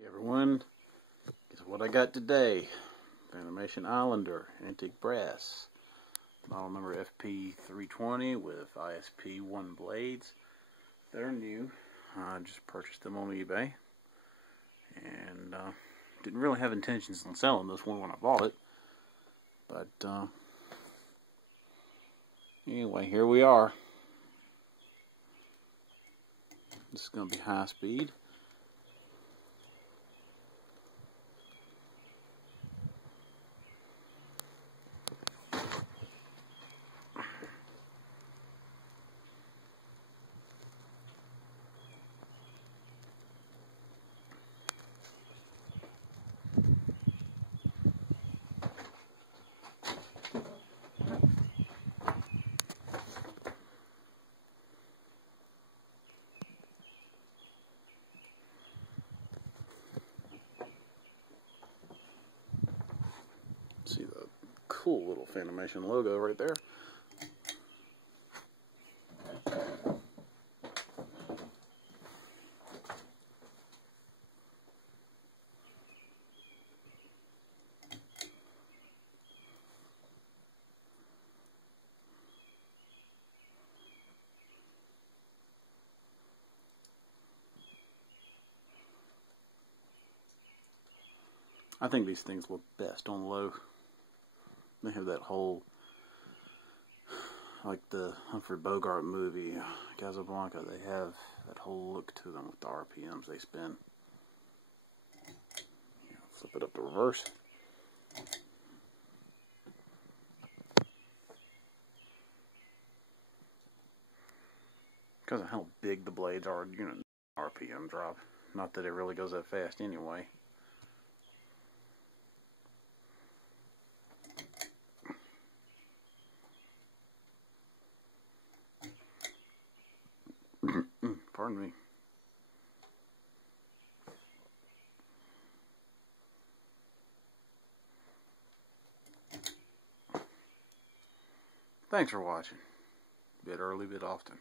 Hey everyone, guess what I got today? Fanimation Islander, antique brass. Model number FP320 with ISP1 blades. They're new. I just purchased them on eBay. And didn't really have intentions on selling this one when I bought it. But anyway, here we are. This is going to be high speed. See the cool little Fanimation logo right there. I think these things look best on low. They have that whole, like the Humphrey Bogart movie, Casablanca, they have that whole look to them with the RPMs they spin. Flip it up to reverse. Because of how big the blades are, RPM drop. Not that it really goes that fast anyway. Pardon me. Thanks for watching. Bit early, bit often.